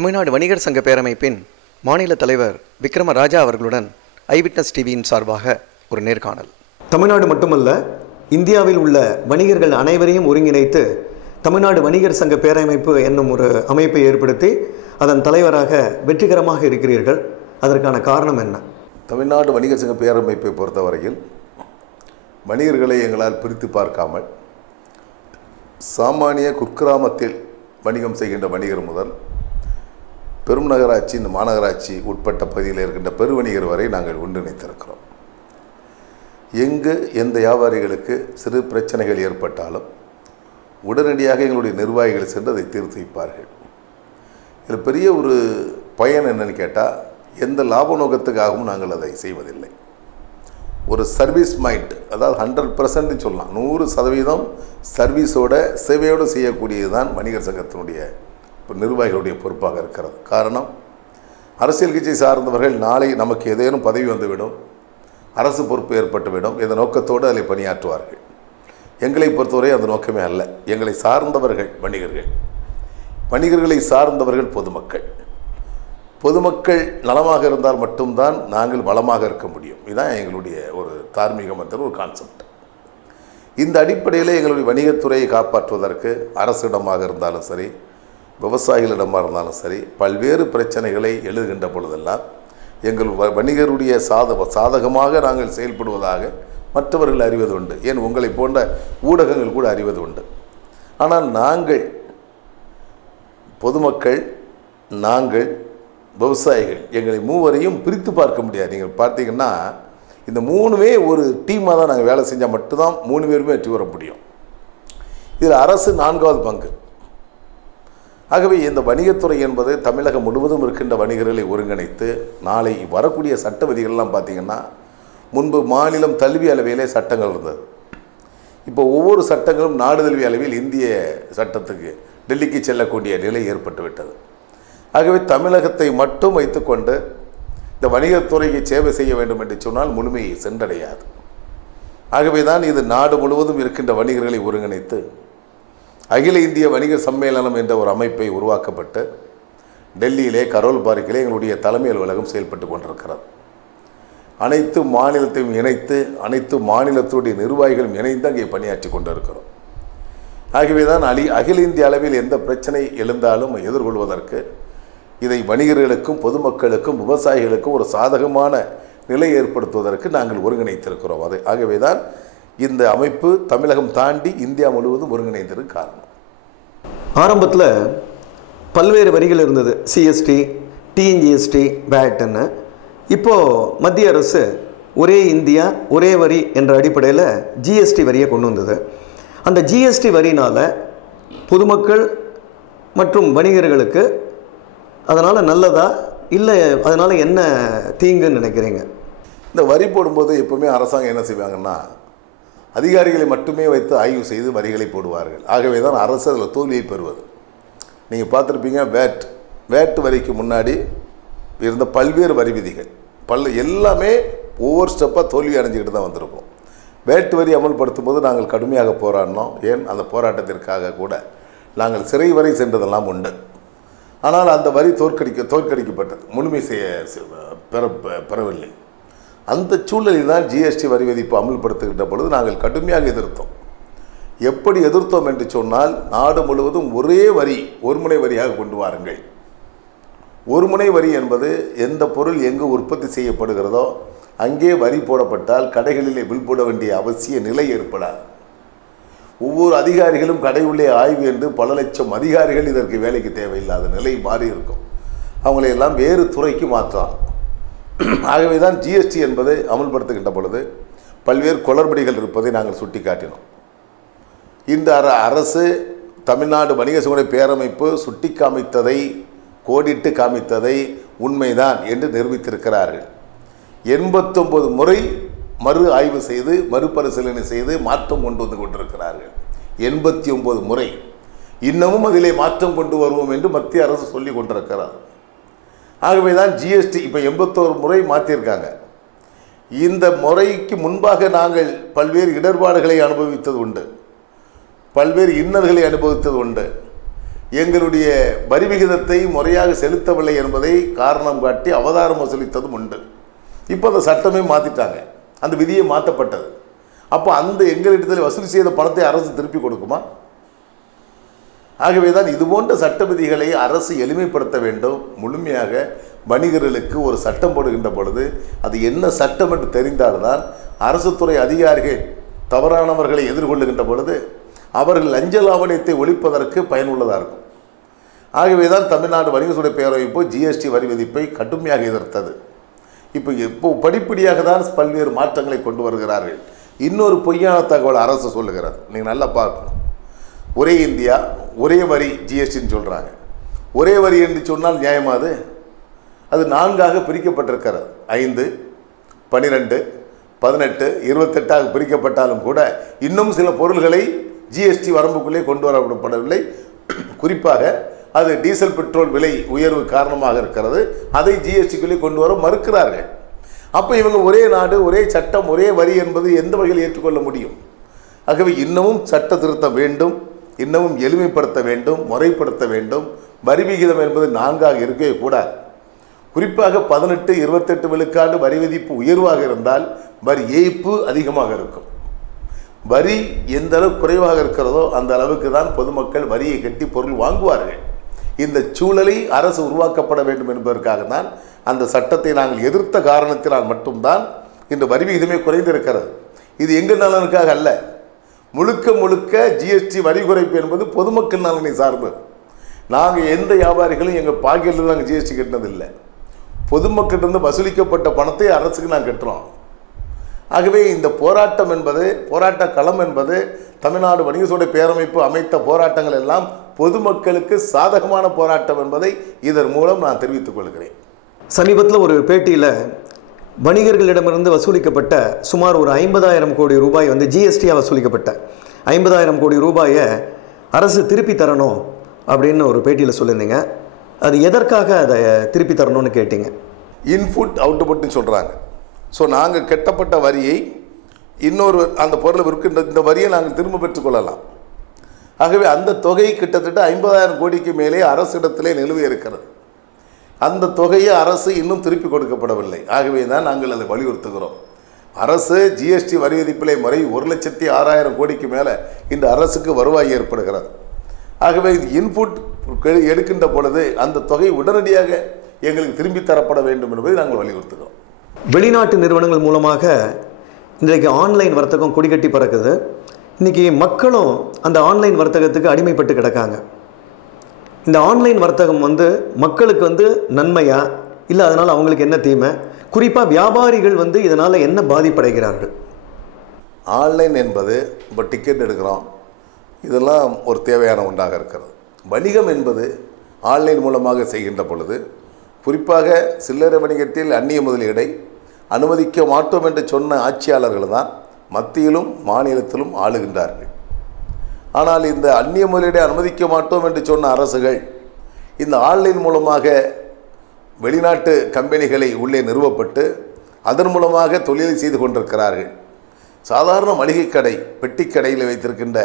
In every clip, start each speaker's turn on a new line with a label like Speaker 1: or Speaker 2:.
Speaker 1: தமிழ்நாடு வணிகர் சங்க பேரமைப்பின் மாநில தலைவர் விக்ரம ராஜா அவர்களுடன் ஐவிட்னஸ் டிவியின் சார்பாக ஒரு நேர்காணல்.
Speaker 2: தமிழ்நாடு மட்டுமல்ல இந்தியாவில் உள்ள வணிகர்கள் அனைவரையும் ஒருங்கிணைத்து தமிழ்நாடு வணிகர் சங்க பேரமைப்பு என்னும் ஒரு அமைப்பை ஏற்படுத்தி அதன் தலைவராக வெற்றிகரமாக இருக்கிறீர்கள். அதற்கான காரணம் என்ன?
Speaker 3: தமிழ்நாடு வணிகர் சங்க பேரமைப்பை பொறுத்தவரையில் வணிகர்களை எங்களால் பிரித்து பார்க்காமல் சாமானிய குக்கிராமத்தில் வணிகம் செய்கின்ற வணிகர் முதல் பெரும் நகராட்சி இந்த மாநகராட்சி உட்பட்ட பகுதியில் இருக்கின்ற பெருவணிகர் வரை நாங்கள் ஒன்றிணைத்திருக்கிறோம். எங்கு எந்த வியாபாரிகளுக்கு சிறு பிரச்சனைகள் ஏற்பட்டாலும் உடனடியாக எங்களுடைய நிர்வாகிகள் சென்று அதை தீர்த்து வைப்பார்கள் இதில் பெரிய ஒரு பயன் என்னன்னு கேட்டால் எந்த லாப நோக்கத்துக்காகவும் நாங்கள் அதை செய்வதில்லை. ஒரு சர்வீஸ் மைண்ட் அதாவது ஹண்ட்ரட் பர்சன்ட் சொல்லலாம். நூறு சதவீதம் சர்வீஸோட சேவையோடு செய்யக்கூடியது தான் வணிகர் சங்கத்தினுடைய இப்போ நிர்வாகிகளுடைய பொறுப்பாக இருக்கிறது. காரணம் அரசியல் கட்சி சார்ந்தவர்கள் நாளை நமக்கு ஏதேனும் பதவி வந்துவிடும் அரசு பொறுப்பு ஏற்பட்டுவிடும் இந்த நோக்கத்தோடு அதில் பணியாற்றுவார்கள். எங்களை பொறுத்தவரை அந்த நோக்கமே அல்ல. எங்களை சார்ந்தவர்கள் வணிகர்கள். வணிகர்களை சார்ந்தவர்கள் பொதுமக்கள். பொதுமக்கள் நலமாக இருந்தால் மட்டும்தான் நாங்கள் வளமாக இருக்க முடியும். இதுதான் எங்களுடைய ஒரு தார்மீக மந்திர ஒரு கான்செப்ட் இந்த அடிப்படையில் எங்களுடைய வணிகத்துறையை காப்பாற்றுவதற்கு அரசிடமாக இருந்தாலும் சரி விவசாயிகளிடமாக இருந்தாலும் சரி பல்வேறு பிரச்சனைகளை எழுதுகின்ற பொழுதெல்லாம் எங்கள் வ- வணிகருடைய சாத சாதகமாக நாங்கள் செயல்படுவதாக மற்றவர்கள் அறிவது உண்டு. ஏன்? உங்களை போன்ற ஊடகங்கள் கூட அறிவது உண்டு. ஆனால் நாங்கள் பொதுமக்கள் நாங்கள் விவசாயிகள் எங்களை மூவரையும் பிரித்து பார்க்க முடியாது. நீங்கள் பார்த்தீங்கன்னா இந்த மூணுமே ஒரு டீமாக தான் நாங்கள் வேலை செஞ்சால் மட்டும்தான் மூணு பேருமே வெற்றி பெற முடியும். இதில் அரசு நான்காவது பங்கு. ஆகவே இந்த வணிகத்துறை என்பது தமிழகம் முழுவதும் இருக்கின்ற வணிகர்களை ஒருங்கிணைத்து நாளை வரக்கூடிய சட்ட விதிகள்லாம் பார்த்திங்கன்னா முன்பு மாநிலம் தழுவி அளவிலே சட்டங்கள் இருந்தது. இப்போ ஒவ்வொரு சட்டங்களும் நாடு தழுவிய அளவில் இந்திய சட்டத்துக்கு டெல்லிக்கு செல்லக்கூடிய நிலை ஏற்பட்டுவிட்டது ஆகவே தமிழகத்தை மட்டும் வைத்துக்கொண்டு இந்த வணிகத்துறையை சேவை செய்ய வேண்டும் என்று சொன்னால் முழுமையை சென்றடையாது. ஆகவே தான் இது நாடு முழுவதும் இருக்கின்ற வணிகர்களை ஒருங்கிணைத்து அகில இந்திய வணிக சம்மேளனம் என்ற ஒரு அமைப்பை உருவாக்கப்பட்டு டெல்லியிலே கரோல் பார்க்கிலே எங்களுடைய தலைமை அலுவலகம் செயல்பட்டு கொண்டிருக்கிறது. அனைத்து மாநிலத்தையும் இணைத்து அனைத்து மாநிலத்துடைய நிர்வாகிகளும் இணைந்து அங்கே பணியாற்றி கொண்டிருக்கிறோம். ஆகவே தான் அலி அகில இந்திய அளவில் எந்த பிரச்சனை எழுந்தாலும் எதிர்கொள்வதற்கு இதை வணிகர்களுக்கும் பொதுமக்களுக்கும் விவசாயிகளுக்கும் ஒரு சாதகமான நிலை ஏற்படுத்துவதற்கு நாங்கள் ஒருங்கிணைத்திருக்கிறோம். அது ஆகவே தான் இந்த அமைப்பு தமிழகம் தாண்டி இந்தியா முழுவதும் ஒருங்கிணைந்ததற்கு காரணம்.
Speaker 2: ஆரம்பத்தில் பல்வேறு வரிகள் இருந்தது. சிஎஸ்டி டிஎன்ஜிஎஸ்டி பேட்டுன்னு இப்போது மத்திய அரசு ஒரே இந்தியா ஒரே வரி என்ற அடிப்படையில் ஜிஎஸ்டி வரியை கொண்டு வந்தது. அந்த ஜிஎஸ்டி வரினால் பொதுமக்கள் மற்றும் வணிகர்களுக்கு அதனால் நல்லதா இல்லை அதனால் என்ன தீங்குன்னு நினைக்கிறீங்க?
Speaker 3: இந்த வரி போடும்போது எப்பவுமே அரசாங்கம் என்ன செய்வாங்கன்னா அதிகாரிகளை மட்டுமே வைத்து ஆய்வு செய்து வரிகளை போடுவார்கள். ஆகவே தான் அரசு அதில் தோல்வியை பெறுவது. நீங்கள் பார்த்துருப்பீங்க வேட் வேட் வரிக்கு முன்னாடி இருந்த பல்வேறு வரி விதிகள். பல்ல எல்லாமே ஒவ்வொரு ஸ்டெப்பாக தோல்வி அடைஞ்சிக்கிட்டு தான் வந்திருப்போம் வேட்டு வரி அமல்படுத்தும் போது நாங்கள் கடுமையாக போராடினோம். ஏன்? அந்த போராட்டத்திற்காக கூட. நாங்கள் சிறை வரை சென்றதெல்லாம் உண்டு. ஆனால் அந்த வரி தோற்கடிக்க தோற்கடிக்கப்பட்டது. முழுமை செய்ய பெற பெறவில்லை. அந்த சூழலில் தான் ஜிஎஸ்டி வரி விதிப்பு அமல்படுத்துகின்ற பொழுது நாங்கள் கடுமையாக எதிர்த்தோம். எப்படி எதிர்த்தோம் என்று சொன்னால் நாடு முழுவதும் ஒரே வரி ஒருமுனை வரியாக கொண்டு வாருங்கள். ஒருமுனை வரி என்பது எந்த பொருள் எங்கு உற்பத்தி செய்யப்படுகிறதோ அங்கே வரி போடப்பட்டால் கடைகளிலே பில் போட வேண்டிய அவசிய நிலை ஏற்படாது. ஒவ்வொரு அதிகாரிகளும் கடை உள்ளே ஆய்வு என்று பல லட்சம் அதிகாரிகள் இதற்கு வேலைக்கு தேவையில்லாத நிலை மாறி இருக்கும் அவங்களை எல்லாம் வேறு துறைக்கு மாற்றலாம். ஆகவே தான் ஜிஎஸ்டி என்பதை அமல்படுத்துகின்ற பொழுது பல்வேறு குளறுபடிகள் இருப்பதை நாங்கள் சுட்டிக்காட்டினோம். இந்த அர அரசு தமிழ்நாடு வணிக சங்கடைய பேரமைப்பு சுட்டி காமித்ததை கோடிட்டு காமித்ததை உண்மைதான் என்று நிரூபித்திருக்கிறார்கள். எண்பத்தொன்பது முறை மறு ஆய்வு செய்து மறுபரிசீலனை செய்து மாற்றம் கொண்டு வந்து கொண்டிருக்கிறார்கள். எண்பத்தி ஒன்பது முறை. இன்னமும் அதிலே மாற்றம் கொண்டு வருவோம் என்று மத்திய அரசு சொல்லி கொண்டிருக்கிறார். ஆகவே தான் ஜிஎஸ்டி இப்போ எண்பத்தோரு முறை மாற்றியிருக்காங்க இந்த முறைக்கு முன்பாக நாங்கள் பல்வேறு இடர்பாடுகளை அனுபவித்தது உண்டு. பல்வேறு இன்னல்களை அனுபவித்தது உண்டு. எங்களுடைய வரி விகிதத்தை முறையாக செலுத்தவில்லை என்பதை காரணம் காட்டி அவதாரம் வசூலித்ததும் உண்டு. இப்போ அந்த சட்டமே மாற்றிட்டாங்க அந்த விதியை மாற்றப்பட்டது அப்போ அந்த எங்களிடத்தில் வசூல் செய்த பணத்தை அரசு திருப்பி கொடுக்குமா? ஆகவே தான் இது போன்ற சட்ட விதிகளை அரசு எளிமைப்படுத்த வேண்டும். முழுமையாக வணிகர்களுக்கு ஒரு சட்டம் போடுகின்ற பொழுது அது என்ன சட்டம் என்று தெரிந்தால்தான் அரசு துறை அதிகாரிகள் தவறானவர்களை எதிர்கொள்ளுகின்ற பொழுது அவர்கள் லஞ்ச லாவணியத்தை ஒழிப்பதற்கு பயனுள்ளதாக இருக்கும். ஆகவே தான் தமிழ்நாடு வணிகத்துறை பேரவைப்பு ஜிஎஸ்டி வரி விதிப்பை கடுமையாக எதிர்த்தது. இப்போ இப்போ படிப்படியாக தான் பல்வேறு மாற்றங்களை கொண்டு வருகிறார்கள். இன்னொரு பொய்யான தகவல் அரசு சொல்லுகிறது. நீங்கள் நல்லா பார்க்கணும். ஒரே இந்தியா ஒரே வரி ஜிஎஸ்டின்னு சொல்கிறாங்க ஒரே வரி என்று சொன்னால் நியாயமா அது? அது நான்காக பிரிக்கப்பட்டிருக்கிறது. ஐந்து பன்னிரெண்டு பதினெட்டு இருபத்தெட்டாக பிரிக்கப்பட்டாலும் கூட இன்னும் சில பொருள்களை ஜிஎஸ்டி வரம்புக்குள்ளே கொண்டு வரப்படவில்லை. குறிப்பாக அது டீசல் பெட்ரோல் விலை உயர்வு காரணமாக இருக்கிறது. அதை ஜிஎஸ்டிக்குள்ளே கொண்டு வர மறுக்கிறார்கள். அப்போ இவங்க ஒரே நாடு ஒரே சட்டம் ஒரே வரி என்பது எந்த வகையில் ஏற்றுக்கொள்ள முடியும்? ஆகவே இன்னமும் சட்ட திருத்தம் வேண்டும். இன்னமும் எளிமைப்படுத்த வேண்டும் முறைப்படுத்த வேண்டும். வரி விகிதம் என்பது நான்காக இருக்கவே கூடாது குறிப்பாக பதினெட்டு இருபத்தெட்டு விழுக்காடு வரி விதிப்பு உயர்வாக இருந்தால் வரி ஏய்ப்பு அதிகமாக இருக்கும். வரி எந்த அளவு குறைவாக இருக்கிறதோ அந்த அளவுக்கு தான் பொதுமக்கள் வரியை கட்டி பொருள் வாங்குவார்கள். இந்த சூழலை அரசு உருவாக்கப்பட வேண்டும் என்பதற்காக தான் அந்த சட்டத்தை நாங்கள் எதிர்த்த காரணத்தினால் மட்டும்தான் இந்த வரி விகிதமே குறைந்திருக்கிறது. இது எங்கள் நலனுக்காக அல்ல. முழுக்க முழுக்க ஜிஎஸ்டி வரி குறைப்பு என்பது பொதுமக்கள் நலனை சார்ந்தது நாங்கள் எந்த வியாபாரிகளும் எங்கள் பாக்கெட்டில் நாங்கள் ஜிஎஸ்டி கட்டினதில்லை. பொதுமக்கள்கிட்ட வசூலிக்கப்பட்ட பணத்தை அரசுக்கு நாங்கள் கட்டுறோம். ஆகவே இந்த போராட்டம் என்பது போராட்ட களம் என்பது தமிழ்நாடு வணிக பேரமைப்பு அமைத்த போராட்டங்கள் எல்லாம் பொதுமக்களுக்கு சாதகமான போராட்டம் என்பதை இதன் மூலம் நான் தெரிவித்துக் கொள்கிறேன்.
Speaker 2: சமீபத்தில் ஒரு பேட்டியில் வணிகர்களிடமிருந்து வசூலிக்கப்பட்ட சுமார் ஒரு ஐம்பதாயிரம் கோடி ரூபாய் வந்து ஜிஎஸ்டியாக வசூலிக்கப்பட்ட. ஐம்பதாயிரம் கோடி ரூபாயை அரசு திருப்பி தரணும் அப்படின்னு ஒரு பேட்டியில் சொல்லியிருந்தீங்க. அது எதற்காக அதை திருப்பி தரணும்னு கேட்டீங்க?
Speaker 3: இன்புட் அவுட்புட்னு சொல்கிறாங்க ஸோ நாங்கள் கெட்டப்பட்ட வரியை இன்னொரு அந்த பொருளை விற்கின்ற இந்த வரியை நாங்கள் திரும்ப பெற்றுக்கொள்ளலாம் ஆகவே அந்த தொகை கிட்டத்தட்ட ஐம்பதாயிரம் கோடிக்கு மேலே அரசிடத்திலே நிலுவை இருக்கிறது. அந்த தொகையை அரசு இன்னும் திருப்பி கொடுக்கப்படவில்லை. ஆகவே தான் நாங்கள் அதை வலியுறுத்துகிறோம். அரசு ஜிஎஸ்டி வரி விதிப்பிலே முறை ஒரு லட்சத்தி ஆறாயிரம் கோடிக்கு மேலே இந்த அரசுக்கு வருவாய் ஏற்படுகிறது. ஆகவே இது இன்புட் எடுக்கின்ற பொழுது அந்த தொகை உடனடியாக எங்களுக்கு திரும்பி தரப்பட வேண்டும் என்பதை நாங்கள் வலியுறுத்துகிறோம்.
Speaker 2: வெளிநாட்டு நிறுவனங்கள் மூலமாக இன்றைக்கு ஆன்லைன் வர்த்தகம் கொடிகட்டி பறக்குது. இன்றைக்கி மக்களும் அந்த ஆன்லைன் வர்த்தகத்துக்கு அடிமைப்பட்டு கிடக்காங்க. இந்த ஆன்லைன் வர்த்தகம் வந்து மக்களுக்கு வந்து நன்மையா? இல்லை அதனால் அவங்களுக்கு என்ன தீமை? குறிப்பாக வியாபாரிகள் வந்து இதனால் என்ன பாதிப்படைகிறார்கள்?
Speaker 3: ஆன்லைன் என்பது இப்போ டிக்கெட் எடுக்கிறோம். இதெல்லாம் ஒரு தேவையான ஒன்றாக இருக்கிறது. வணிகம் என்பது ஆன்லைன் மூலமாக செய்கின்ற பொழுது குறிப்பாக சில்லறை வணிகத்தில் அந்நிய முதலீடை அனுமதிக்க மாட்டோம் என்று சொன்ன ஆட்சியாளர்கள் தான் மத்தியிலும் மாநிலத்திலும் ஆளுகின்றார்கள். ஆனால் இந்த அந்நிய முதலீடை அனுமதிக்க மாட்டோம் என்று சொன்ன அரசுகள் இந்த ஆன்லைன் மூலமாக வெளிநாட்டு கம்பெனிகளை உள்ளே நிறுவப்பட்டு அதன் மூலமாக தொழிலை செய்து கொண்டிருக்கிறார்கள். சாதாரண மளிகை கடை பெட்டி கடையில் வைத்திருக்கின்ற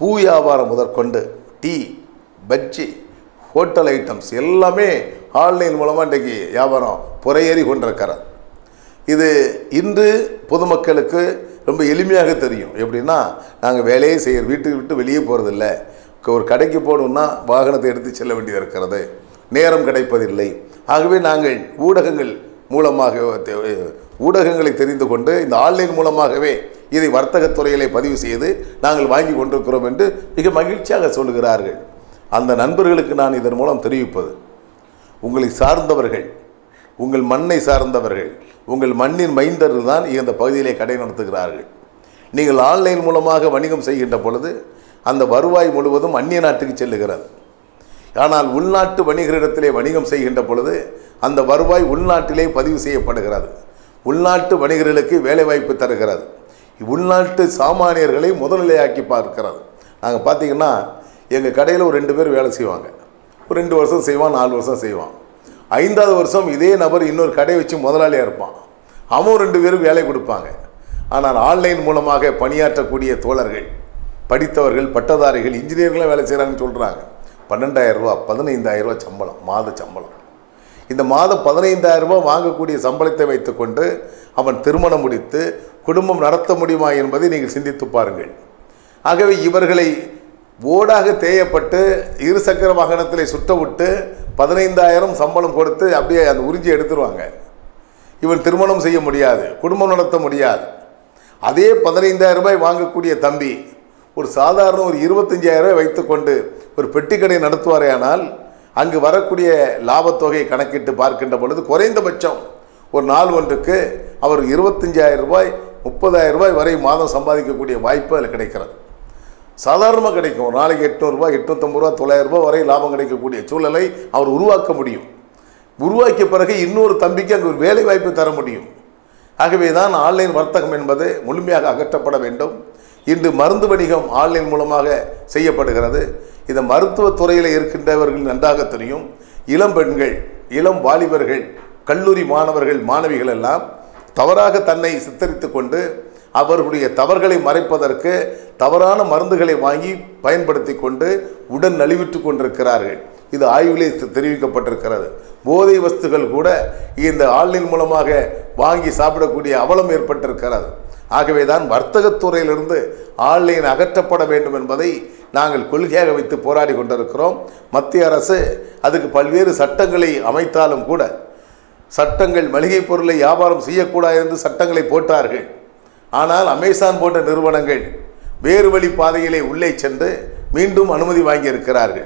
Speaker 3: பூ வியாபாரம் முதற்கொண்டு டீ பஜ்ஜி ஹோட்டல் ஐட்டம்ஸ் எல்லாமே ஆன்லைன் மூலமாக இன்றைக்கு வியாபாரம் புறையேறி கொண்டிருக்கிறார் இது இன்று பொதுமக்களுக்கு ரொம்ப எளிமையாக தெரியும். எப்படின்னா நாங்கள் வேலையே செய்கிற வீட்டுக்கு விட்டு வெளியே போகிறதில்ல ஒரு கடைக்கு போகணுன்னா வாகனத்தை எடுத்து செல்ல வேண்டியது இருக்கிறது. நேரம் கிடைப்பதில்லை. ஆகவே நாங்கள் ஊடகங்கள் மூலமாக ஊடகங்களை தெரிந்து கொண்டு இந்த ஆன்லைன் மூலமாகவே இதை வர்த்தகத்துறையிலே பதிவு செய்து நாங்கள் வாங்கி கொண்டிருக்கிறோம் என்று மிக மகிழ்ச்சியாக சொல்லுகிறார்கள். அந்த நண்பர்களுக்கு நான் இதன் மூலம் தெரிவிப்பது உங்களை சார்ந்தவர்கள் உங்கள் மண்ணை சார்ந்தவர்கள் உங்கள் மண்ணின் மைந்தர்கள் தான் இந்த பகுதியிலே கடை நடத்துகிறார்கள். நீங்கள் ஆன்லைன் மூலமாக வணிகம் செய்கின்ற பொழுது அந்த வருவாய் முழுவதும் அந்நிய நாட்டுக்கு செல்லுகிறது. ஆனால் உள்நாட்டு வணிகரிடத்திலே வணிகம் செய்கின்ற பொழுது அந்த வருவாய் உள்நாட்டிலே பதிவு செய்யப்படுகிறது. உள்நாட்டு வணிகர்களுக்கு வேலைவாய்ப்பு தருகிறது. உள்நாட்டு சாமானியர்களை முதல்நிலையாக்கி பார்க்கிறது. நாங்கள் பார்த்தீங்கன்னா எங்கள் கடையில் ஒரு ரெண்டு பேர் வேலை செய்வாங்க. ஒரு ரெண்டு வருஷம் செய்வான் நாலு வருஷம் செய்வான். ஐந்தாவது வருஷம் இதே நபர் இன்னொரு கடை வச்சு முதலாளியாக இருப்பான். அவன் ரெண்டு பேரும் வேலை கொடுப்பாங்க. ஆனால் ஆன்லைன் மூலமாக பணியாற்றக்கூடிய தோழர்கள் படித்தவர்கள் பட்டதாரிகள் இன்ஜினியர்களாக வேலை செய்கிறாங்கன்னு சொல்கிறாங்க பன்னெண்டாயிரம் ரூபா பதினைந்தாயிரம் ரூபா சம்பளம் மாத சம்பளம். இந்த மாதம் பதினைந்தாயிரம் ரூபாய் வாங்கக்கூடிய சம்பளத்தை வைத்துக்கொண்டு அவன் திருமணம் முடித்து குடும்பம் நடத்த முடியுமா என்பதை நீங்கள் சிந்தித்து பாருங்கள். ஆகவே இவர்களை ஓடாக தேயப்பட்டு இருசக்கர வாகனத்தில் சுட்ட விட்டு பதினைந்தாயிரம் சம்பளம் கொடுத்து அப்படியே அந்த உறிஞ்சி எடுத்துருவாங்க. இவர் திருமணம் செய்ய முடியாது குடும்பம் நடத்த முடியாது. அதே பதினைந்தாயிரம் ரூபாய் வாங்கக்கூடிய தம்பி ஒரு சாதாரண ஒரு இருபத்தஞ்சாயிரம் ரூபாய் வைத்துக்கொண்டு ஒரு பெட்டிக்கடை நடத்துவாரேயானால் அங்கு வரக்கூடிய லாபத்தொகையை கணக்கிட்டு பார்க்கின்ற பொழுது குறைந்தபட்சம் ஒரு நாள் ஒன்றுக்கு அவர் இருபத்தஞ்சாயிரம் ரூபாய் முப்பதாயிரம் ரூபாய் வரை மாதம் சம்பாதிக்கக்கூடிய வாய்ப்பு அதில் கிடைக்கிறது. சாதாரணமாக கிடைக்கும். ஒரு நாளைக்கு எட்நூறுரூவா எட்நூற்றம்பது ரூபா தொள்ளாயிரம் ரூபாய் வரை லாபம் கிடைக்கக்கூடிய சூழலை அவர் உருவாக்க முடியும். உருவாக்கிய பிறகு இன்னொரு தம்பிக்கு அங்கே ஒரு வேலை வாய்ப்பு தர முடியும். ஆகவே தான் ஆன்லைன் வர்த்தகம் என்பது முழுமையாக அகற்றப்பட வேண்டும். இன்று மருந்து வணிகம் ஆன்லைன் மூலமாக செய்யப்படுகிறது. இந்த மருத்துவத்துறையில் இருக்கின்றவர்கள் நன்றாக தெரியும். இளம் பெண்கள் இளம் வாலிபர்கள் கல்லூரி மாணவர்கள் மாணவிகள் எல்லாம் தவறாக தன்னை சித்தரித்து கொண்டு அவர்களுடைய தவறுகளை மறைப்பதற்கு தவறான மருந்துகளை வாங்கி பயன்படுத்தி கொண்டு உடன் நலிவிட்டு கொண்டிருக்கிறார்கள். இது ஆய்விலே தெ- தெரிவிக்கப்பட்டிருக்கிறது. போதை வஸ்துகள் கூட இந்த ஆன்லைன் மூலமாக வாங்கி சாப்பிடக்கூடிய அவலம் ஏற்பட்டிருக்கிறது. ஆகவே தான் வர்த்தகத்துறையிலிருந்து ஆன்லைன் அகற்றப்பட வேண்டும் என்பதை நாங்கள் கொள்கையாக வைத்து போராடி கொண்டிருக்கிறோம். மத்திய அரசு அதுக்கு பல்வேறு சட்டங்களை அமைத்தாலும் கூட சட்டங்கள் மளிகை பொருளை வியாபாரம் செய்யக்கூடாது என்று சட்டங்களை போட்டார்கள். ஆனால் அமேசான் போன்ற நிறுவனங்கள் வேறு வழி பாதையிலே உள்ளே சென்று மீண்டும் அனுமதி வாங்கியிருக்கிறார்கள்.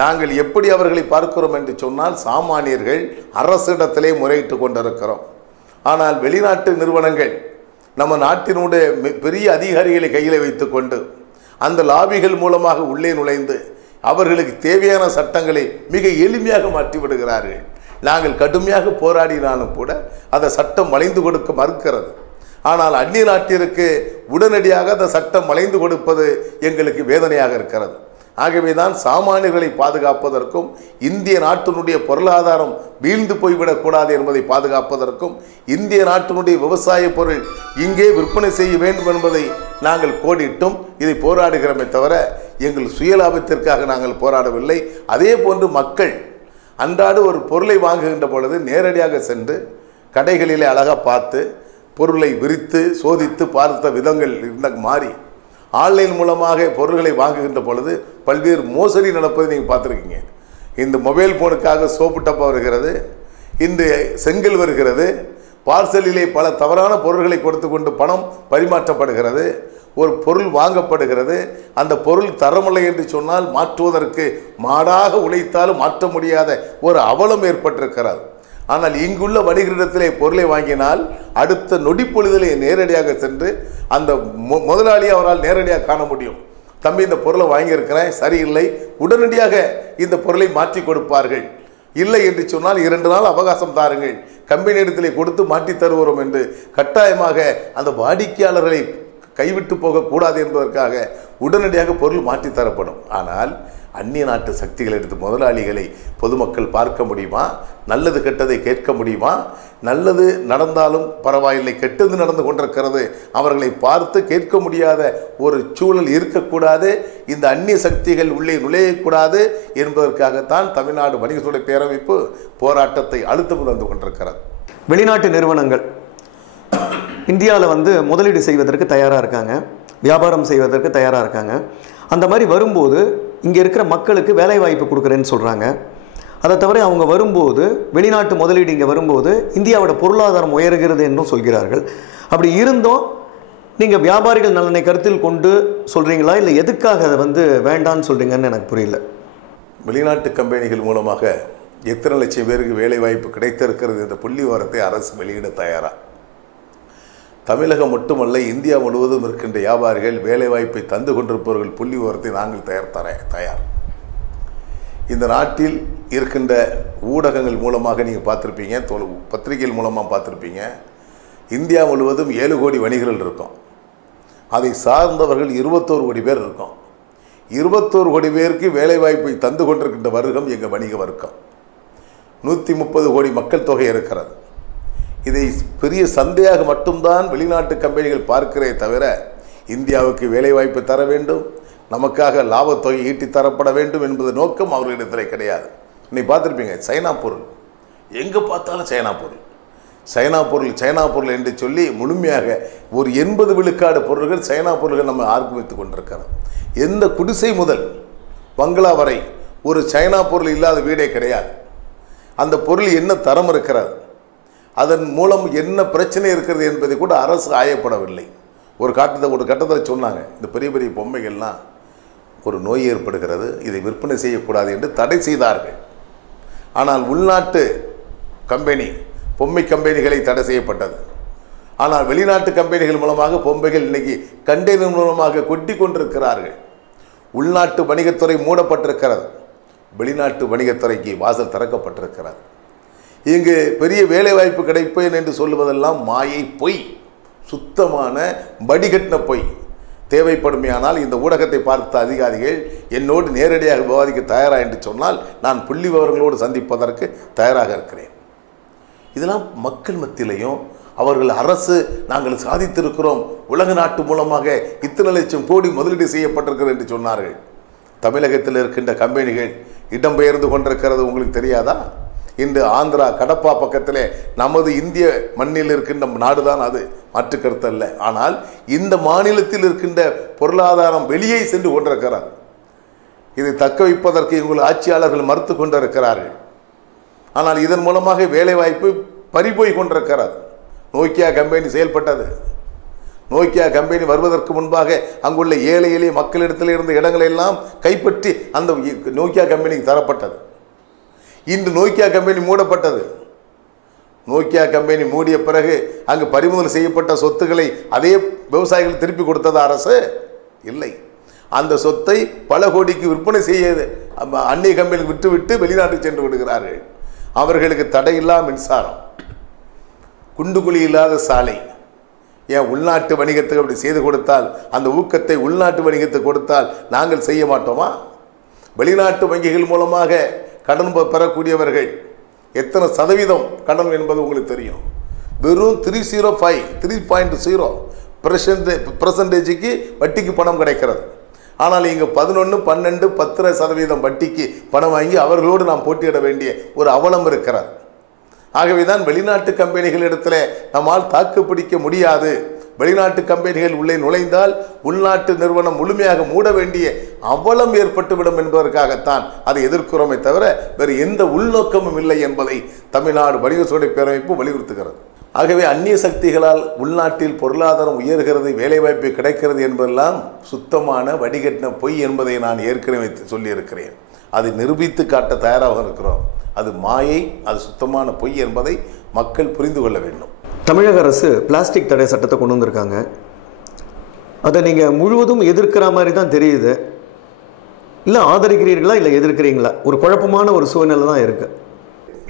Speaker 3: நாங்கள் எப்படி அவர்களை பார்க்கிறோம் என்று சொன்னால் சாமானியர்கள் அரசிடத்திலே முறையிட்டு கொண்டிருக்கிறோம். ஆனால் வெளிநாட்டு நிறுவனங்கள் நம்ம நாட்டினுடைய பெரிய அதிகாரிகளை கையில் வைத்துக்கொண்டு அந்த லாபிகள் மூலமாக உள்ளே நுழைந்து அவர்களுக்கு தேவையான சட்டங்களை மிக எளிமையாக மாற்றி விடுகிறார்கள். நாங்கள் கடுமையாக போராடினாலும் கூட அந்த சட்டம் வளைந்து கொடுக்க மறுக்கிறது. ஆனால் அந்நிய நாட்டிற்கு உடனடியாக அந்த சட்டம் வளைந்து கொடுப்பது எங்களுக்கு வேதனையாக இருக்கிறது. ஆகவே தான் சாமானியர்களை பாதுகாப்பதற்கும் இந்திய நாட்டினுடைய பொருளாதாரம் வீழ்ந்து போய்விடக்கூடாது என்பதை பாதுகாப்பதற்கும் இந்திய நாட்டினுடைய விவசாய பொருள் இங்கே விற்பனை செய்ய வேண்டும் என்பதை நாங்கள் கோடிட்டும் இதை போராடுகிறோமே தவிர எங்கள் சுயலாபத்திற்காக நாங்கள் போராடவில்லை. அதே போன்று மக்கள் அன்றாட ஒரு பொருளை வாங்குகின்ற பொழுது நேரடியாக சென்று கடைகளிலே அழகாக பார்த்து பொருளை விரித்து சோதித்து பார்த்த விதங்கள் இருந்த மாறி ஆன்லைன் மூலமாக பொருள்களை வாங்குகின்ற பொழுது பல்வேறு மோசடி நடப்பதை நீங்கள் பார்த்துருக்கீங்க. இந்த மொபைல் ஃபோனுக்காக சோப்பு டப்பா வருகிறது இந்த செங்கல் வருகிறது பார்சலிலே பல தவறான பொருள்களை கொடுத்து கொண்டு பணம் பரிமாற்றப்படுகிறது ஒரு பொருள் வாங்கப்படுகிறது அந்த பொருள் தரமில்லை என்று சொன்னால் மாற்றுவதற்கு மாடாக உழைத்தாலும் மாற்ற முடியாத ஒரு அவலம் ஏற்பட்டிருக்கிறது. ஆனால் இங்குள்ள வணிகரிடத்திலே பொருளை வாங்கினால் அடுத்த நொடிப்பொழுதிலே நேரடியாக சென்று அந்த முதலாளியை அவரால் நேரடியாக காண முடியும். தம்பி இந்த பொருளை வாங்கியிருக்கிறேன். சரியில்லை. உடனடியாக இந்த பொருளை மாற்றி கொடுப்பார்கள். இல்லை என்று சொன்னால் இரண்டு நாள் அவகாசம் தாருங்கள். கம்பெனி இடத்திலே கொடுத்து மாற்றி தருவோம் என்று கட்டாயமாக அந்த வாடிக்கையாளர்களை கைவிட்டு போகக்கூடாது என்பதற்காக உடனடியாக பொருள் மாற்றி தரப்படும். ஆனால் அந்நிய நாட்டு சக்திகள் எடுத்து முதலாளிகளை பொதுமக்கள் பார்க்க முடியுமா? நல்லது கெட்டதை கேட்க முடியுமா? நல்லது நடந்தாலும் பரவாயில்லை கெட்டது நடந்து கொண்டிருக்கிறது அவர்களை பார்த்து கேட்க முடியாத ஒரு சூழல் இருக்கக்கூடாது. இந்த அந்நிய சக்திகள் உள்ளே நுழையக்கூடாது என்பதற்காகத்தான் தமிழ்நாடு வணிகத்துறை பேரமைப்பு போராட்டத்தை அழுத்தம் தந்து கொண்டிருக்கிறது.
Speaker 2: வெளிநாட்டு நிறுவனங்கள் இந்தியாவில் வந்து முதலீடு செய்வதற்கு தயாராக இருக்காங்க. வியாபாரம் செய்வதற்கு தயாராக இருக்காங்க. அந்த மாதிரி வரும்போது இங்கே இருக்கிற மக்களுக்கு வேலை வாய்ப்பு கொடுக்குறேன்னு சொல்கிறாங்க அதை தவிர அவங்க வரும்போது வெளிநாட்டு முதலீடு இங்கே வரும்போது இந்தியாவோட பொருளாதாரம் உயர்கிறது என்றும் சொல்கிறார்கள். அப்படி இருந்தும் நீங்கள் வியாபாரிகள் நலனை கருத்தில் கொண்டு சொல்கிறீங்களா இல்லை எதுக்காக அதை வந்து வேண்டான்னு சொல்கிறீங்கன்னு எனக்கு புரியல.
Speaker 3: வெளிநாட்டு கம்பெனிகள் மூலமாக எத்தனை லட்சம் பேருக்கு வேலைவாய்ப்பு கிடைத்திருக்கிறது என்ற புள்ளி வாரத்தை அரசு வெளியிட தயாராக தமிழகம் மட்டுமல்ல இந்தியா முழுவதும் இருக்கின்ற வியாபாரிகள் வேலைவாய்ப்பை தந்து கொண்டிருப்பவர்கள் புள்ளி விவரத்தை நாங்கள் தயார் தர தயார். இந்த நாட்டில் இருக்கின்ற ஊடகங்கள் மூலமாக நீங்கள் பார்த்துருப்பீங்க தொலை பத்திரிகைகள் மூலமாக பார்த்துருப்பீங்க. இந்தியா முழுவதும் ஏழு கோடி வணிகர்கள் இருக்கும். அதை சார்ந்தவர்கள் இருபத்தோரு கோடி பேர் இருக்கும். இருபத்தோரு கோடி பேருக்கு வேலைவாய்ப்பை தந்து கொண்டிருக்கின்ற வர்க்கம் எங்கள் வணிக வர்க்கம். நூற்றி முப்பது கோடி மக்கள் தொகை இருக்கிறது. இதை பெரிய சந்தையாக மட்டும்தான் வெளிநாட்டு கம்பெனிகள் பார்க்கிறே தவிர இந்தியாவுக்கு வேலைவாய்ப்பு தர வேண்டும் நமக்காக லாபத்தொகை ஈட்டி தரப்பட வேண்டும் என்பது நோக்கம் அவர்களிடத்தில் கிடையாது. நீ பார்த்துருப்பீங்க சைனா பொருள். எங்கே பார்த்தாலும் சைனா பொருள். சைனா பொருள் சைனா பொருள் என்று சொல்லி முழுமையாக ஒரு எண்பது விழுக்காடு பொருள்கள் சைனா பொருள்கள் நம்ம ஆர்க்குவித்து கொண்டிருக்கிறோம். எந்த குடிசை முதல் பங்களா வரை ஒரு சைனா பொருள் இல்லாத வீடே கிடையாது. அந்த பொருள் என்ன தரம் இருக்கிறது? அதன் மூலம் என்ன பிரச்சனை இருக்கிறது என்பதை கூட அரசு ஆயப்படவில்லை. ஒரு காட்டத்தை ஒரு கட்டத்தில் சொன்னாங்க இந்த பெரிய பெரிய பொம்மைகள்லாம் ஒரு நோய் ஏற்படுகிறது இதை விற்பனை செய்யக்கூடாது என்று தடை செய்தார்கள். ஆனால் உள்நாட்டு கம்பெனி பொம்மை கம்பெனிகளை தடை செய்யப்பட்டது. ஆனால் வெளிநாட்டு கம்பெனிகள் மூலமாக பொம்மைகள் இன்னைக்கு கண்டெய்னர் மூலமாக கொட்டி கொண்டிருக்கிறார்கள். உள்நாட்டு வணிகத்துறை மூடப்பட்டிருக்கிறது. வெளிநாட்டு வணிகத்துறைக்கு வாசல் திறக்கப்பட்டிருக்கிறது. இங்கு பெரிய வேலைவாய்ப்பு கிடைப்பேன் என்று சொல்லுவதெல்லாம் மாயை பொய் சுத்தமான வடிகட்டின பொய். தேவைப்படுமையானால் இந்த ஊடகத்தை பார்த்த அதிகாரிகள் என்னோடு நேரடியாக விவாதிக்க தயாரா என்று சொன்னால் நான் புள்ளி விவரங்களோடு சந்திப்பதற்கு தயாராக இருக்கிறேன். இதெல்லாம் மக்கள் மத்தியிலையும் அவர்கள் அரசு நாங்கள் சாதித்திருக்கிறோம் உலக நாட்டு மூலமாக இத்தனை லட்சம் கோடி முதலீடு செய்யப்பட்டிருக்கிறது என்று சொன்னார்கள். தமிழகத்தில் இருக்கின்ற கம்பெனிகள் இடம்பெயர்ந்து கொண்டிருக்கிறது உங்களுக்கு தெரியாதா? இன்று ஆந்திரா கடப்பா பக்கத்திலே நமது இந்திய மண்ணில் இருக்கின்ற நாடுதான் அது. மாற்று கருத்து அல்ல. ஆனால் இந்த மாநிலத்தில் இருக்கின்ற பொருளாதாரம் வெளியே சென்று கொண்டிருக்கிறார். இதை தக்க வைப்பதற்கு எங்கள் ஆட்சியாளர்கள் மறுத்து கொண்டிருக்கிறார்கள். ஆனால் இதன் மூலமாக வேலைவாய்ப்பு பறிபோய் கொண்டிருக்கிறார். நோக்கியா கம்பெனி செயல்பட்டது. நோக்கியா கம்பெனி வருவதற்கு முன்பாக அங்குள்ள ஏழை எளிய மக்களிடத்தில் இருந்த இடங்களை எல்லாம் கைப்பற்றி அந்த நோக்கியா கம்பெனிக்கு தரப்பட்டது. இன்று நோக்கியா கம்பெனி மூடப்பட்டது. நோக்கியா கம்பெனி மூடிய பிறகு அங்கு பறிமுதல் செய்யப்பட்ட சொத்துக்களை அதே விவசாயிகள் திருப்பி கொடுத்தது அரசு? இல்லை. அந்த சொத்தை பல கோடிக்கு விற்பனை செய்ய அந்நிய கம்பெனிக்கு விட்டுவிட்டு வெளிநாட்டுக்கு சென்று விடுகிறார்கள். அவர்களுக்கு தடையில்லா மின்சாரம். குண்டுகுழி இல்லாத சாலை. ஏன் உள்நாட்டு வணிகத்துக்கு அப்படி செய்து கொடுத்தால் அந்த ஊக்கத்தை உள்நாட்டு வணிகத்துக்கு கொடுத்தால் நாங்கள் செய்ய மாட்டோமா? வெளிநாட்டு வங்கிகள் மூலமாக கடன் பெறக்கூடியவர்கள். எத்தனை சதவீதம் கடன் என்பது உங்களுக்கு தெரியும். வெறும் three zero five three point zero percent பர்சன்டேஜுக்கு வட்டிக்கு பணம் கிடைக்கிறது. ஆனால் இங்கே பதினொன்று பன்னெண்டு பத்தரை சதவீதம் வட்டிக்கு பணம் வாங்கி அவர்களோடு நாம் போட்டியிட வேண்டிய ஒரு அவலம் இருக்கிறார் ஆகவே தான் வெளிநாட்டு கம்பெனிகளிடத்தில் நம்மால் தாக்கு பிடிக்க முடியாது. வெளிநாட்டு கம்பெனிகள் உள்ளே நுழைந்தால் உள்நாட்டு நிறுவனம் முழுமையாக மூட வேண்டிய அவலம் ஏற்பட்டுவிடும் என்பதற்காகத்தான் அதை எதிர்க்கிறோமே தவிர வேறு எந்த உள்நோக்கமும் இல்லை என்பதை தமிழ்நாடு வணிக சோடை பேரமைப்பு வலியுறுத்துகிறது. ஆகவே அந்நிய சக்திகளால் உள்நாட்டில் பொருளாதாரம் உயர்கிறது வேலைவாய்ப்பு கிடைக்கிறது என்பதெல்லாம் சுத்தமான வடிகட்டின பொய் என்பதை நான் ஏற்கனவே சொல்லியிருக்கிறேன். அதை நிரூபித்து காட்ட தயாராக இருக்கிறோம். அது மாயை அது சுத்தமான பொய் என்பதை மக்கள் புரிந்து கொள்ள வேண்டும்.
Speaker 2: தமிழக அரசு பிளாஸ்டிக் தடை சட்டத்தை கொண்டு வந்திருக்காங்க. அதை நீங்கள் முழுவதும் எதிர்க்கிற மாதிரி தான் தெரியுது. இல்லை ஆதரிக்கிறீர்களா இல்லை எதிர்க்கிறீங்களா? ஒரு குழப்பமான ஒரு சூழ்நிலை தான் இருக்குது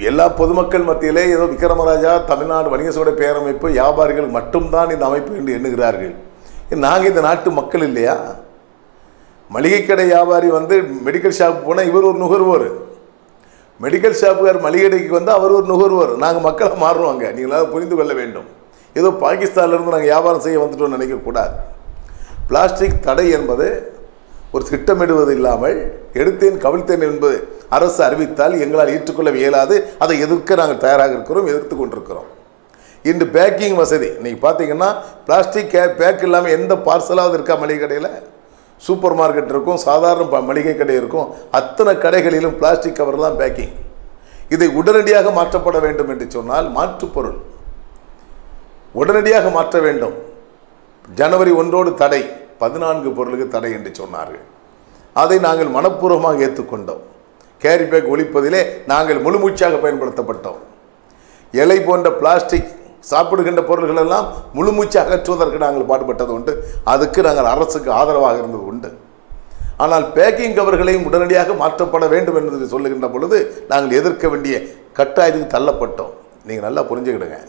Speaker 3: எல்லா பொதுமக்கள் மத்தியிலே ஏதோ விக்ரமராஜா தமிழ்நாடு வணிக சோட பேரமைப்பு வியாபாரிகள் மட்டும்தான் இந்த அமைப்பு என்று எண்ணுகிறார்கள். நாங்கள் இந்த நாட்டு மக்கள் இல்லையா? மளிகை கடை வியாபாரி வந்து மெடிக்கல் ஷாப் போனால் இவர் ஒரு நுகர்வோர். மெடிக்கல் ஷாப்புக்கார் மளிகைடைக்கு வந்து அவர் ஒரு நுகர்வோர். நாங்கள் மக்களை மாறுவாங்க நீங்களாவது புரிந்து கொள்ள வேண்டும். ஏதோ பாகிஸ்தான்லேருந்து நாங்கள் வியாபாரம் செய்ய வந்துட்டோம்னு நினைக்கக்கூடாது பிளாஸ்டிக் தடை என்பது ஒரு திட்டமிடுவது இல்லாமல் எடுத்தேன் கவிழ்த்தேன் என்பது அரசு அறிவித்தால் எங்களால் ஏற்றுக்கொள்ள இயலாது. அதை எதிர்க்க நாங்கள் தயாராக இருக்கிறோம் எதிர்த்து கொண்டிருக்கிறோம். இன்று பேக்கிங் வசதி. இன்றைக்கி பார்த்தீங்கன்னா பிளாஸ்டிக் பேக் இல்லாமல் எந்த பார்சலாவது இருக்கா மளிகை கடையில்? சூப்பர் மார்க்கெட் இருக்கும் சாதாரண ப- மளிகை கடை இருக்கும். அத்தனை கடைகளிலும் பிளாஸ்டிக் கவர் தான் பேக்கிங். இதை உடனடியாக மாற்றப்பட வேண்டும் என்று சொன்னால் மாற்றுப்பொருள். உடனடியாக மாற்ற வேண்டும். ஜனவரி ஒன்றோடு தடை பதினான்கு பொருளுக்கு தடை என்று சொன்னார்கள். அதை நாங்கள் மனப்பூர்வமாக ஏற்றுக்கொண்டோம். கேரி பேக் ஒழிப்பதிலே நாங்கள் முழுமூச்சாக பயன்படுத்தப்பட்டோம். இலை போன்ற பிளாஸ்டிக் சாப்பிடுகின்ற பொருள்கள் எல்லாம் முழுமூச்சு அகற்றுவதற்கு நாங்கள் பாடுபட்டது உண்டு. அதுக்கு நாங்கள் அரசுக்கு ஆதரவாக இருந்தது உண்டு. ஆனால் பேக்கிங் கவர்களையும் உடனடியாக மாற்றப்பட வேண்டும் என்பதை சொல்லுகின்ற பொழுது நாங்கள் எதிர்க்க வேண்டிய கட்டாயத்துக்கு தள்ளப்பட்டோம். நீங்கள் நல்லா புரிஞ்சுக்கிடுங்க.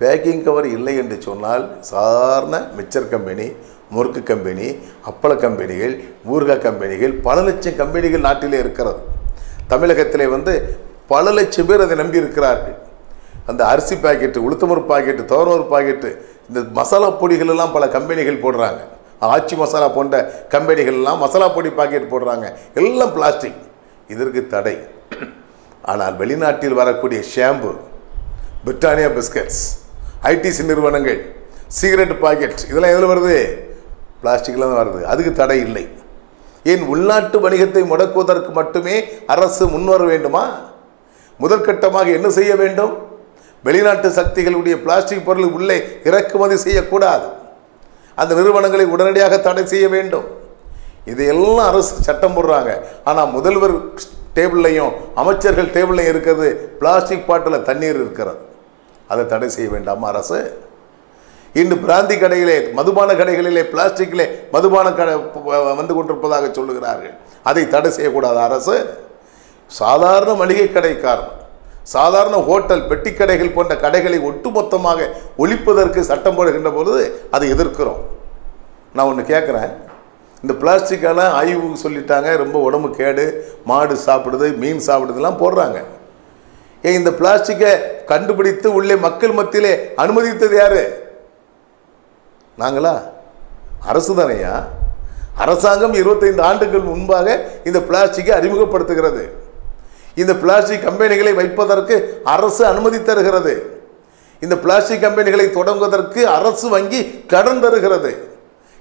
Speaker 3: பேக்கிங் கவர் இல்லை என்று சொன்னால் சாதாரண மிச்சர் கம்பெனி முறுக்கு கம்பெனி அப்பள கம்பெனிகள் ஊறுகாய் கம்பெனிகள் பல லட்சம் கம்பெனிகள் நாட்டிலே இருக்கிறது. தமிழகத்திலே வந்து பல லட்சம் பேர் அதை நம்பி இருக்கிறார்கள். அந்த அரிசி பாக்கெட்டு உளுத்தமரு பாக்கெட்டு துவரமரு பாக்கெட்டு இந்த மசாலா பொடிகள் எல்லாம் பல கம்பெனிகள் போடுறாங்க. ஆச்சி மசாலா போன்ற கம்பெனிகள்லாம் மசாலா பொடி பாக்கெட் போடுறாங்க. எல்லாம் பிளாஸ்டிக். இதற்கு தடை. ஆனால் வெளிநாட்டில் வரக்கூடிய ஷாம்பு பிரிட்டானியா பிஸ்கட்ஸ் ஐடிசி நிறுவனங்கள் சிகரெட் பாக்கெட் இதெல்லாம் எதில் வருது? பிளாஸ்டிக்கில் தான் வருது. அதுக்கு தடை இல்லை. ஏன் உள்நாட்டு வணிகத்தை முடக்குவதற்கு மட்டுமே அரசு முன்வர வேண்டுமா? முதற்கட்டமாக என்ன செய்ய வேண்டும்? வெளிநாட்டு சக்திகளுடைய பிளாஸ்டிக் பொருள் உள்ளே இறக்குமதி செய்யக்கூடாது. அந்த நிறுவனங்களை உடனடியாக தடை செய்ய வேண்டும். இதையெல்லாம் அரசு சட்டம் போடுறாங்க. ஆனால் முதல்வர் டேபிள்லையும் அமைச்சர்கள் டேபிள்லையும் இருக்கிறது பிளாஸ்டிக் பாட்டில் தண்ணீர் இருக்கிறது. அதை தடை செய்ய வேண்டாமா அரசு? இன்று பிராந்தி கடைகளிலே மதுபான கடைகளிலே பிளாஸ்டிக்கிலே மதுபான கடை வந்து கொண்டிருப்பதாக சொல்லுகிறார்கள். அதை தடை செய்யக்கூடாது அரசு? சாதாரண மளிகை கடைக்காரன் சாதாரண ஹோட்டல் பெட்டி கடைகள் போன்ற கடைகளை ஒட்டுமொத்தமாக ஒழிப்பதற்கு சட்டம் போடுகின்ற பொழுது அதை எதிர்க்கிறோம். நான் ஒன்று கேட்குறேன் இந்த பிளாஸ்டிக்கெல்லாம் ஆய்வு சொல்லிட்டாங்க ரொம்ப உடம்பு கேடு மாடு சாப்பிடுது மீன் சாப்பிடுதுலாம் போடுறாங்க. ஏன் இந்த பிளாஸ்டிக்கை கண்டுபிடித்து உள்ளே மக்கள் மத்தியிலே அனுமதித்தது யாரு? நாங்களா? அரசு தானையா? அரசாங்கம் இருபத்தைந்து ஆண்டுகள் முன்பாக இந்த பிளாஸ்டிக்கை அறிமுகப்படுத்துகிறது. இந்த பிளாஸ்டிக் கம்பெனிகளை வைப்பதற்கு அரசு அனுமதி தருகிறது. இந்த பிளாஸ்டிக் கம்பெனிகளை தொடங்குவதற்கு அரசு வங்கி கடன் தருகிறது.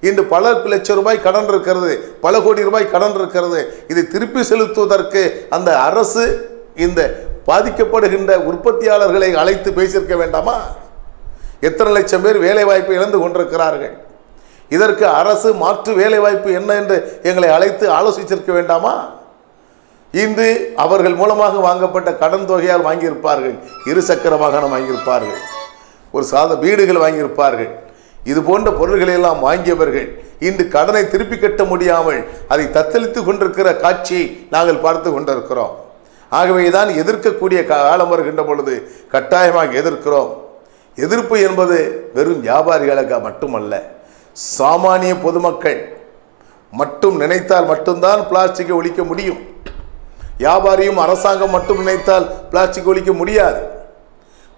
Speaker 3: இன்று பல லட்சம் ரூபாய் கடன் இருக்கிறது பல கோடி ரூபாய் கடன் இருக்கிறது. இதை திருப்பி செலுத்துவதற்கு அந்த அரசு இந்த பாதிக்கப்படுகின்ற உற்பத்தியாளர்களை அழைத்து பேசியிருக்க வேண்டாமா? எத்தனை லட்சம் பேர் வேலைவாய்ப்பு இழந்து கொண்டிருக்கிறார்கள். இதற்கு அரசு மாற்று வேலைவாய்ப்பு என்ன என்று எங்களை அழைத்து ஆலோசிச்சிருக்க வேண்டாமா? இன்று அவர்கள் மூலமாக வாங்கப்பட்ட கடன் தொகையால் வாங்கியிருப்பார்கள். இரு சக்கர வாகனம் வாங்கியிருப்பார்கள். ஒரு சாத வீடுகள் வாங்கியிருப்பார்கள். இது போன்ற பொருள்களை எல்லாம் வாங்கியவர்கள் இன்று கடனை திருப்பி கட்ட முடியாமல் அதை தத்தளித்து கொண்டிருக்கிற காட்சியை நாங்கள் பார்த்து கொண்டிருக்கிறோம். ஆகவே தான் எதிர்க்கக்கூடிய காலம் வருகின்ற பொழுது கட்டாயமாக எதிர்க்கிறோம். எதிர்ப்பு என்பது வெறும் வியாபாரிகளுக்கு மட்டுமல்ல சாமானிய பொதுமக்கள் மட்டும் நினைத்தால் மட்டும்தான் பிளாஸ்டிக்கை ஒழிக்க முடியும். வியாபாரியும் அரசாங்கம் மட்டும் நினைத்தால் பிளாஸ்டிக் ஒழிக்க முடியாது.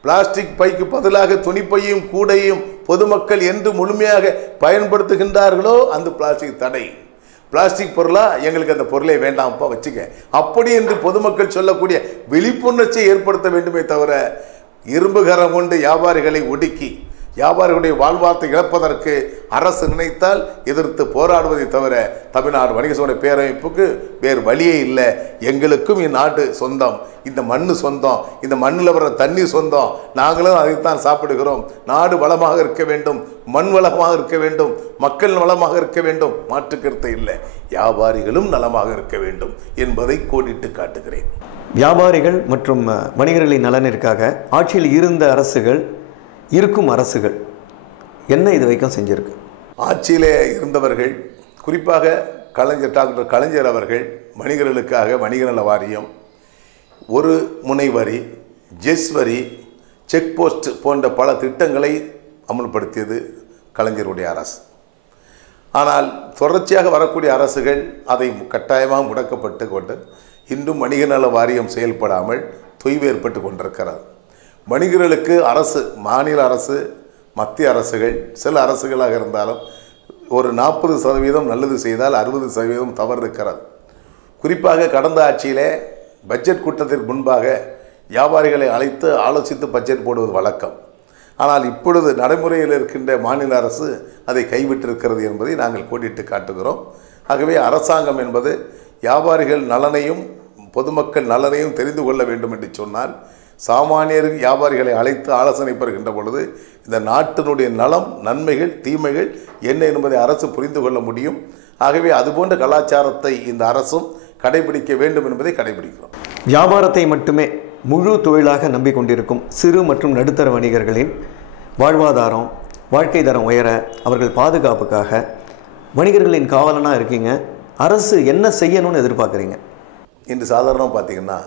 Speaker 3: பிளாஸ்டிக் பைக்கு பதிலாக துணிப்பையும் கூடையும் பொதுமக்கள் என்று முழுமையாக பயன்படுத்துகின்றார்களோ அந்த பிளாஸ்டிக் தடை. பிளாஸ்டிக் பொருளா? எங்களுக்கு அந்த பொருளை வேண்டாம்ப்பா வச்சுக்க. அப்படி என்று பொதுமக்கள் சொல்லக்கூடிய விழிப்புணர்ச்சியை ஏற்படுத்த வேண்டுமே தவிர இரும்புகரம் கொண்டு வியாபாரிகளை ஒடுக்கி வியாபாரிகளுடைய வாழ்வார்த்தை இழப்பதற்கு அரசு நினைத்தால் எதிர்த்து போராடுவதை தவிர தமிழ்நாடு வணிக சோழ பேரமைப்புக்கு வேறு வழியே இல்லை. எங்களுக்கும் இந்நாடு சொந்தம். இந்த மண்ணு சொந்தம். இந்த மண்ணில் வர தண்ணி சொந்தம். நாங்களும் அதைத்தான் சாப்பிடுகிறோம். நாடு வளமாக இருக்க வேண்டும். மண் வளமாக இருக்க வேண்டும். மக்கள் வளமாக இருக்க வேண்டும். மாற்று இல்லை. வியாபாரிகளும் நலமாக இருக்க வேண்டும் என்பதை கோடிட்டு காட்டுகிறேன்.
Speaker 2: வியாபாரிகள் மற்றும் வணிகர்களின் நலனிற்காக ஆட்சியில் இருந்த அரசுகள் இருக்கும் அரசுகள். என்ன இது வரைக்கும் செஞ்சிருக்கு?
Speaker 3: ஆட்சியிலே இருந்தவர்கள் குறிப்பாக கலைஞர் டாக்டர் கலைஞர் அவர்கள் வணிகர்களுக்காக வணிக நல வாரியம் ஒரு முனை வரி ஜெஸ் வரி செக் போஸ்ட் போன்ற பல திட்டங்களை அமல்படுத்தியது கலைஞருடைய அரசு. ஆனால் தொடர்ச்சியாக வரக்கூடிய அரசுகள் அதை கட்டாயமாக முடக்கப்பட்டு கொண்டு இன்றும் வணிக நல வாரியம் செயல்படாமல் தொய்வு ஏற்பட்டு கொண்டிருக்கிறது. வணிகர்களுக்கு அரசு மாநில அரசு மத்திய அரசுகள் சில அரசுகளாக இருந்தாலும் ஒரு நாற்பது சதவீதம் நல்லது செய்தால் அறுபது சதவீதம் தவறு இருக்கிறது. குறிப்பாக கடந்த ஆட்சியிலே பட்ஜெட் கூட்டத்திற்கு முன்பாக வியாபாரிகளை அழைத்து ஆலோசித்து பட்ஜெட் போடுவது வழக்கம். ஆனால் இப்பொழுது நடைமுறையில் இருக்கின்ற மாநில அரசு அதை கைவிட்டிருக்கிறது என்பதை நாங்கள் கோடிட்டு காட்டுகிறோம். ஆகவே அரசாங்கம் என்பது வியாபாரிகள் நலனையும் பொதுமக்கள் நலனையும் தெரிந்து கொள்ள வேண்டும் என்று சொன்னால் சாமானியர் வியாபாரிகளை அழைத்து ஆலோசனை பெறுகின்ற பொழுது இந்த நாட்டினுடைய நலம் நன்மைகள் தீமைகள் என்ன என்பதை அரசு புரிந்து கொள்ள முடியும். ஆகவே அதுபோன்ற கலாச்சாரத்தை இந்த அரசும் கடைபிடிக்க வேண்டும் என்பதை கடைபிடிக்கிறோம்.
Speaker 2: வியாபாரத்தை மட்டுமே முழு தொழிலாக நம்பிக்கொண்டிருக்கும் சிறு மற்றும் நடுத்தர வணிகர்களின் வாழ்வாதாரம் வாழ்க்கை தரம் உயர அவர்கள் பாதுகாப்புக்காக வணிகர்களின் காவலனாக இருக்கீங்க. அரசு என்ன செய்யணும்னு எதிர்பார்க்குறீங்க?
Speaker 3: இன்று சாதாரணமாக பார்த்தீங்கன்னா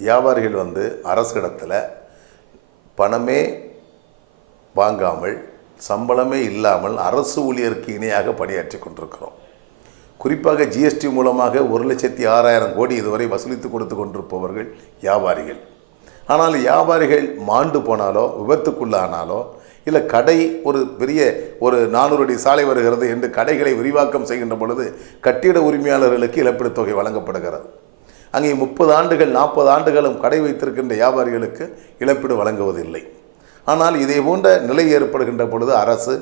Speaker 3: வியாபாரிகள் வந்து அரசிடத்தில் பணமே வாங்காமல் சம்பளமே இல்லாமல் அரசு ஊழியருக்கு இணையாக பணியாற்றி கொண்டிருக்கிறோம். குறிப்பாக ஜிஎஸ்டி மூலமாக ஒரு லட்சத்தி ஆறாயிரம் கோடி இதுவரை வசூலித்து கொடுத்து கொண்டிருப்பவர்கள் வியாபாரிகள். ஆனால் வியாபாரிகள் மாண்டு போனாலோ விபத்துக்குள்ளானாலோ இல்லை கடை ஒரு பெரிய ஒரு நானூறு அடி சாலை வருகிறது என்று கடைகளை விரிவாக்கம் செய்கின்ற பொழுது கட்டிட உரிமையாளர்களுக்கு இழப்பீடு தொகை வழங்கப்படுகிறது. அங்கே முப்பது ஆண்டுகள் நாற்பது ஆண்டுகளும் கடை வைத்திருக்கின்ற வியாபாரிகளுக்கு இழப்பீடு வழங்குவதில்லை. ஆனால் இதே போன்ற நிலை ஏற்படுகின்ற பொழுது அரசு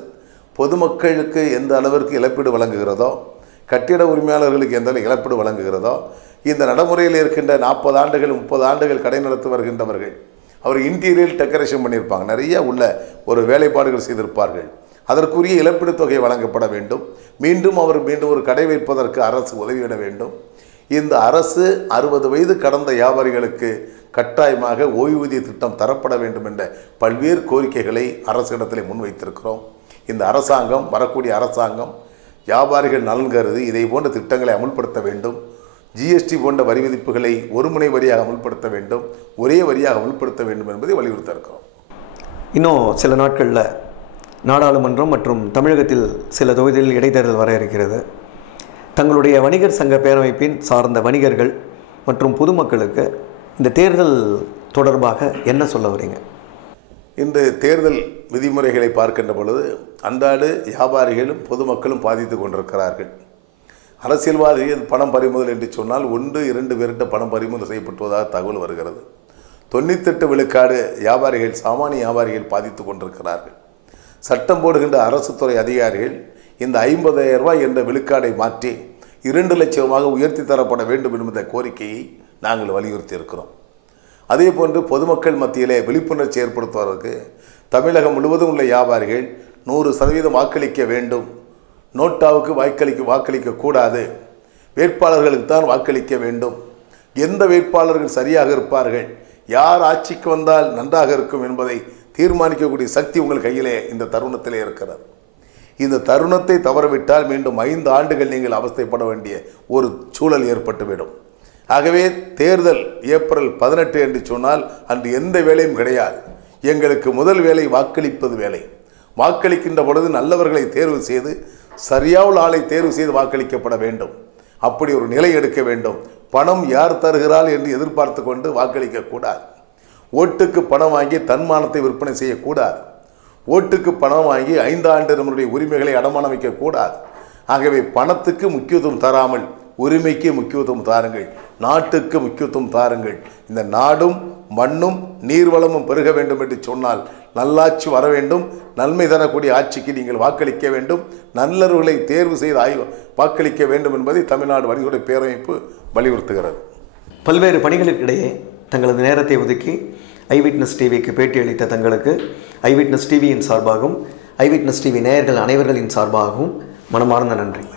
Speaker 3: பொதுமக்களுக்கு எந்த அளவிற்கு இழப்பீடு வழங்குகிறதோ கட்டிட உரிமையாளர்களுக்கு எந்த அளவு இழப்பீடு வழங்குகிறதோ இந்த நடைமுறையில் இருக்கின்ற நாற்பது ஆண்டுகள் முப்பது ஆண்டுகள் கடை நடத்தி வருகின்றவர்கள் அவர் இன்டீரியர் டெக்கரேஷன் பண்ணியிருப்பாங்க. நிறைய உள்ள ஒரு வேலைப்பாடுகள் செய்திருப்பார்கள். அதற்குரிய இழப்பீடு தொகை வழங்கப்பட வேண்டும். மீண்டும் அவர் மீண்டும் ஒரு கடை வைப்பதற்கு அரசு உதவியிட வேண்டும். இந்த அரசு அறுபது வயது கடந்த வியாபாரிகளுக்கு கட்டாயமாக ஓய்வூதிய திட்டம் தரப்பட வேண்டும் என்ற பல்வேறு கோரிக்கைகளை அரசிடத்தில் முன்வைத்திருக்கிறோம். இந்த அரசாங்கம் வரக்கூடிய அரசாங்கம் வியாபாரிகள் நலன் கருதி இதை போன்ற திட்டங்களை அமுல்படுத்த வேண்டும். ஜிஎஸ்டி போன்ற வரி விதிப்புகளை ஒருமுனை வரியாக அமுல்படுத்த வேண்டும். ஒரே வரியாக அமுல்படுத்த வேண்டும் என்பதை வலியுறுத்த இருக்கிறோம்
Speaker 2: இன்னும் சில நாட்களில் நாடாளுமன்றம் மற்றும் தமிழகத்தில் சில தொகுதிகளில் இடைத்தேர்தல் வர இருக்கிறது. தங்களுடைய வணிகர் சங்க பேரமைப்பின் சார்ந்த வணிகர்கள் மற்றும் பொதுமக்களுக்கு இந்த தேர்தல் தொடர்பாக என்ன சொல்ல வரீங்க?
Speaker 3: இந்த தேர்தல் விதிமுறைகளை பார்க்கின்ற பொழுது அன்றாடு வியாபாரிகளும் பொதுமக்களும் பாதித்து கொண்டிருக்கிறார்கள். அரசியல்வாதிகள் பணம் பறிமுதல் என்று சொன்னால் ஒன்று இரண்டு பேர்கிட்ட பணம் பறிமுதல் செய்யப்பட்டுவதாக தகவல் வருகிறது. தொண்ணூத்தெட்டு விழுக்காடு வியாபாரிகள் சாமானிய வியாபாரிகள் பாதித்து கொண்டிருக்கிறார்கள். சட்டம் போடுகின்ற அரசு துறை அதிகாரிகள் இந்த ஐம்பதாயிரம் ரூபாய் என்ற விழுக்காடை மாற்றி இரண்டு லட்சமாக உயர்த்தி தரப்பட வேண்டும் என்ற கோரிக்கையை நாங்கள் வலியுறுத்தி இருக்கிறோம் அதே போன்று பொதுமக்கள் மத்தியிலே விழிப்புணர்ச்சி ஏற்படுத்துவதற்கு தமிழகம் முழுவதும் உள்ள வியாபாரிகள் நூறு சதவீதம் வாக்களிக்க வேண்டும். நோட்டாவுக்கு வாக்களிக்க வாக்களிக்க கூடாது. வேட்பாளர்களுக்கு தான் வாக்களிக்க வேண்டும். எந்த வேட்பாளர்கள் சரியாக இருப்பார்கள்? யார் ஆட்சிக்கு வந்தால் நன்றாக இருக்கும் என்பதை தீர்மானிக்கக்கூடிய சக்தி உங்கள் கையிலே இந்த தருணத்திலே இருக்கிறது. இந்த தருணத்தை தவறவிட்டால் மீண்டும் ஐந்து ஆண்டுகள் நீங்கள் அவஸ்தைப்பட வேண்டிய ஒரு சூழல் ஏற்பட்டுவிடும். ஆகவே தேர்தல் ஏப்ரல் பதினெட்டு என்று சொன்னால் அன்று எந்த வேலையும் கிடையாது. எங்களுக்கு முதல் வேலை வாக்களிப்பது வேலை. வாக்களிக்கின்ற பொழுது நல்லவர்களை தேர்வு செய்து சரியாவுள்ள ஆளை தேர்வு செய்து வாக்களிக்கப்பட வேண்டும். அப்படி ஒரு நிலை எடுக்க வேண்டும். பணம் யார் தருகிறாள் என்று எதிர்பார்த்து கொண்டு வாக்களிக்கக்கூடாது ஓட்டுக்கு பணம் வாங்கி தன்மானத்தை விற்பனை செய்யக்கூடாது ஓட்டுக்கு பணம் வாங்கி ஐந்தாண்டு நம்முடைய உரிமைகளை அடமானம் வைக்கக்கூடாது ஆகவே பணத்துக்கு முக்கியத்துவம் தராமல் உரிமைக்கு முக்கியத்துவம் தாருங்கள். நாட்டுக்கு முக்கியத்துவம் தாருங்கள். இந்த நாடும் மண்ணும் நீர்வளமும் பெருக வேண்டும் என்று சொன்னால் நல்லாட்சி வர வேண்டும். நன்மை தரக்கூடிய ஆட்சிக்கு நீங்கள் வாக்களிக்க வேண்டும். நல்லவர்களை தேர்வு செய்து ஆய்வு வாக்களிக்க வேண்டும் என்பதை தமிழ்நாடு வணிகருடைய பேரமைப்பு வலியுறுத்துகிறது.
Speaker 2: பல்வேறு பணிகளுக்கிடையே தங்களது நேரத்தை ஒதுக்கி ஐவிட்னஸ் டிவிக்கு பேட்டியளித்த தங்களுக்கு ஐவிட்னஸ் டிவியின் சார்பாகவும் ஐவிட்னஸ் டிவி நேயர்கள் அனைவர்களின் சார்பாகவும் மனமார்ந்த நன்றி.